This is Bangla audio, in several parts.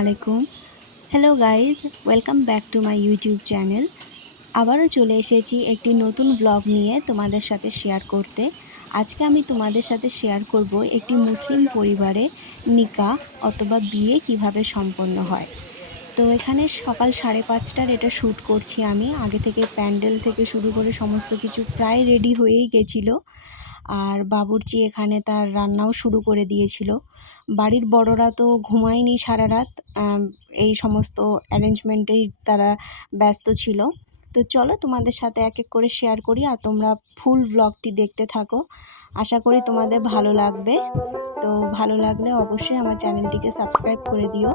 আলাইকুম। Hello guys, welcome back to my YouTube channel. আবারও চলে এসেছি একটি নতুন ব্লগ নিয়ে তোমাদের সাথে শেয়ার করতে। আজকে আমি তোমাদের সাথে শেয়ার করব একটি মুসলিম পরিবারে নিকাহ অথবা বিয়ে কিভাবে সম্পন্ন হয়। তো এখানে সকাল 5:30টার এটা শ্যুট করছি আমি। আগে থেকে প্যান্ডেল থেকে শুরু করে সমস্ত কিছু প্রায় রেডি হয়েই গেছিলো। আর বাবুর্চি এখানে তার রান্নাও শুরু করে দিয়েছিল। বাড়ির বড়রা তো ঘুমায়নি সারা রাত, এই সমস্ত অ্যারেঞ্জমেন্টেই তারা ব্যস্ত ছিল। তো চলো তোমাদের সাথে এক এক করে শেয়ার করি, আর তোমরা ফুল ব্লগটি দেখতে থাকো। আশা করি তোমাদের ভালো লাগবে। তো ভালো লাগলে অবশ্যই আমার চ্যানেলটিকে সাবস্ক্রাইব করে দিও।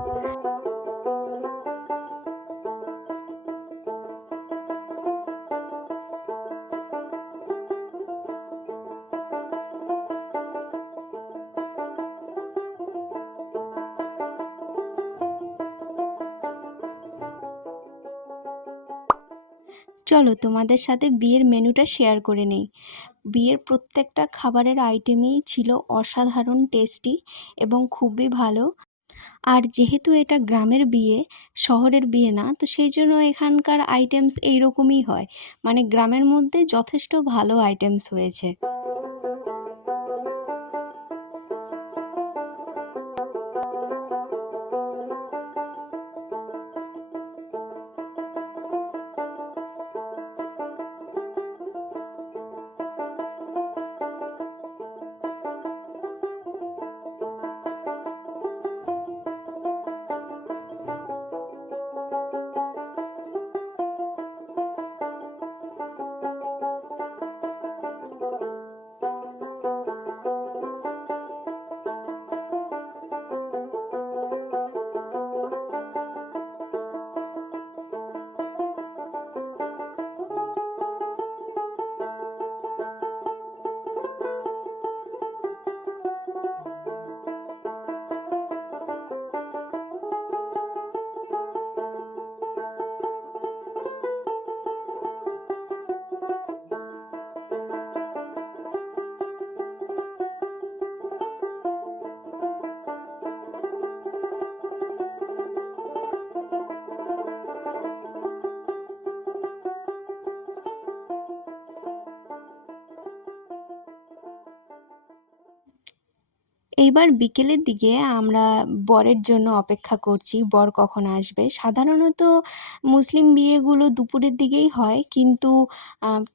চলো তোমাদের সাথে বিয়ের মেনুটা শেয়ার করে নেই। বিয়ের প্রত্যেকটা খাবারের আইটেমই ছিল অসাধারণ টেস্টি এবং খুবই ভালো। আর যেহেতু এটা গ্রামের বিয়ে, শহরের বিয়ে না, তো সেই জন্য এখানকার আইটেমস এইরকমই হয়। মানে গ্রামের মধ্যে যথেষ্ট ভালো আইটেমস হয়েছে। এইবার বিকেলের দিকে আমরা বরের জন্য অপেক্ষা করছি, বর কখন আসবে। সাধারণত মুসলিম বিয়েগুলো দুপুরের দিকেই হয়, কিন্তু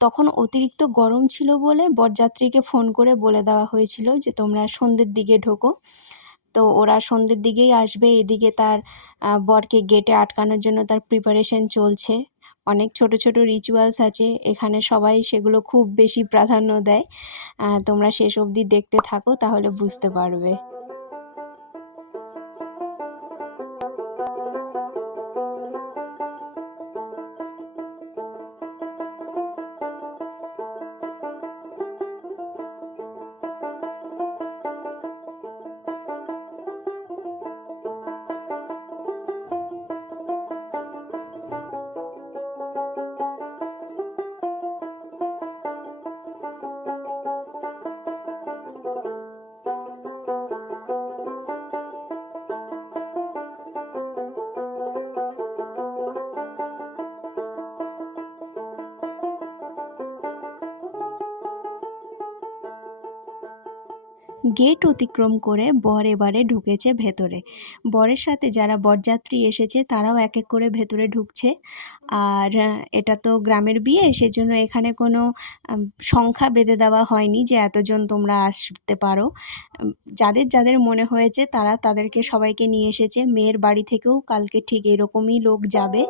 তখন অতিরিক্ত গরম ছিল বলে বরযাত্রীকে ফোন করে বলে দেওয়া হয়েছিল যে তোমরা সন্ধ্যের দিকে ঢোকো। তো ওরা সন্ধ্যের দিকেই আসবে। এদিকে তার বরকে গেটে আটকানোর জন্য তার প্রিপারেশন চলছে। অনেক ছোট ছোট রিচুয়ালস আছে এখানে, সবাই সেগুলো খুব বেশি প্রাধান্য দেয়। তোমরা শেষ অবধি দেখতে থাকো, তাহলে বুঝতে পারবে। গেট অতিক্রম করে বর এবারে ঢুকেছে ভেতরে। বরের সাথে যারা বরযাত্রী এসেছে তারাও এক এক করে ভেতরে ঢুকছে। আর এটা তো গ্রামের বিয়ে, সেজন্য এখানে কোনো সংখ্যা বেঁধে দেওয়া হয়নি যে এতজন তোমরা আসতে পারো। যাদের যাদের মনে হয়েছে তারা তাদেরকে সবাইকে নিয়ে এসেছে। মেয়ের বাড়ি থেকেও কালকে ঠিক এরকমই লোক যাবে।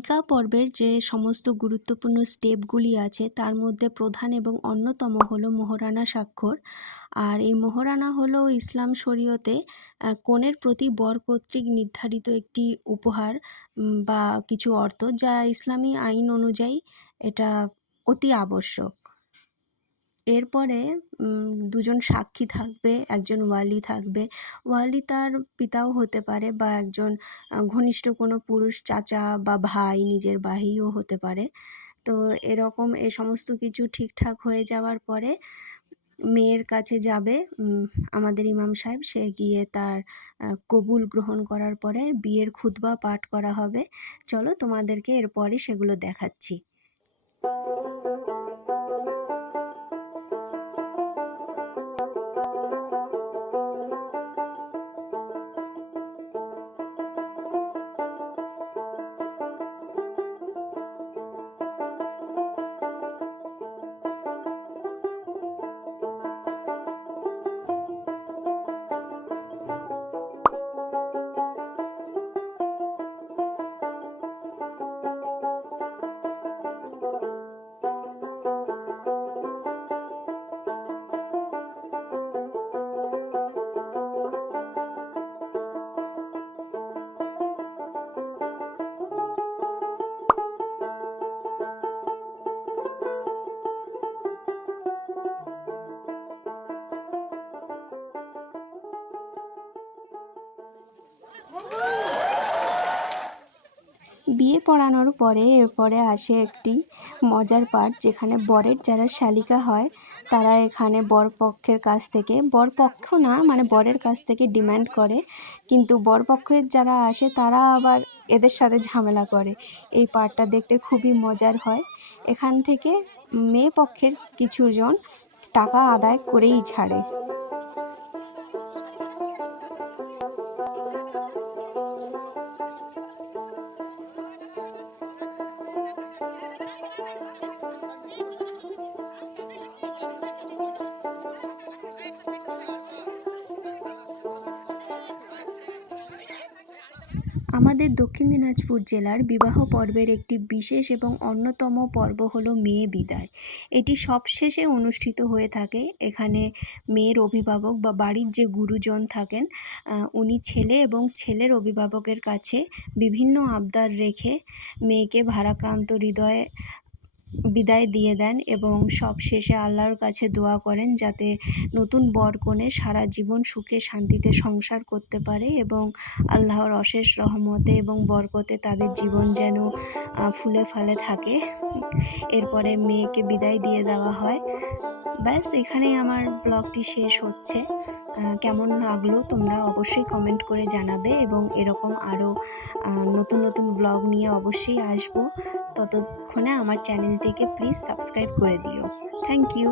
নিকাহ পর্বের যে সমস্ত গুরুত্বপূর্ণ স্টেপগুলি আছে তার মধ্যে প্রধান এবং অন্যতম হলো মোহরানা স্বাক্ষর। আর এই মোহরানা হলো ইসলাম শরীয়তে কনের প্রতি বর কর্তৃক নির্ধারিত একটি উপহার বা কিছু অর্থ, যা ইসলামী আইন অনুযায়ী এটা অতি আবশ্যক। এরপরে দুজন সাক্ষী থাকবে, একজন ওয়ালি থাকবে। ওয়ালি তার পিতাও হতে পারে বা একজন ঘনিষ্ঠ কোনো পুরুষ, চাচা বা ভাই, নিজের ভাইও হতে পারে। তো এরকম এ সমস্ত কিছু ঠিকঠাক হয়ে যাওয়ার পরে মেয়ের কাছে যাবে আমাদের ইমাম সাহেব, সে গিয়ে তার কবুল গ্রহণ করার পরে বিয়ের খুতবা পাঠ করা হবে। চলো তোমাদেরকে এরপরে সেগুলো দেখাচ্ছি। বিয়ে পড়ানোর পরে এরপরে আসে একটি মজার পার্ট, যেখানে বরের যারা শালিকা হয় তারা এখানে বরপক্ষের কাছ থেকে, বরপক্ষ না মানে বরের কাছ থেকে ডিমান্ড করে, কিন্তু বরপক্ষের যারা আসে তারা আবার এদের সাথে ঝামেলা করে। এই পার্টটা দেখতে খুবই মজার হয়। এখান থেকে মেয়ে পক্ষের কিছুজন টাকা আদায় করেই ছাড়ে। আমাদের দক্ষিণ দিনাজপুর জেলার বিবাহ পর্বের একটি বিশেষ এবং অন্যতম পর্ব হলো মেয়ে বিদায়। এটি সবশেষে অনুষ্ঠিত হয়ে থাকে। এখানে মেয়ের অভিভাবক বা বাড়ির যে গুরুজন থাকেন উনি ছেলে এবং ছেলের অভিভাবকের কাছে বিভিন্ন আবদার রেখে মেয়েকে ভারাক্রান্ত হৃদয়ে বিদায় দিয়ে দেন এবং সবশেষে আল্লাহর কাছে দোয়া করেন যাতে নতুন বর কনে সারা জীবন সুখে শান্তিতে সংসার করতে পারে এবং আল্লাহর অশেষ রহমতে এবং বরকতে তাদের জীবন যেন ফুলে ফলে থাকে। এরপরে মেয়েকে বিদায় দিয়ে দেওয়া হয়। ব্যাস, এখানেই আমার ব্লগটি শেষ হচ্ছে। কেমন লাগলো তোমরা অবশ্যই কমেন্ট করে জানাবে এবং এরকম আরও নতুন নতুন ব্লগ নিয়ে অবশ্যই আসবো। ততক্ষণে আমার চ্যানেলটিকে প্লিজ সাবস্ক্রাইব করে দিও। Thank you.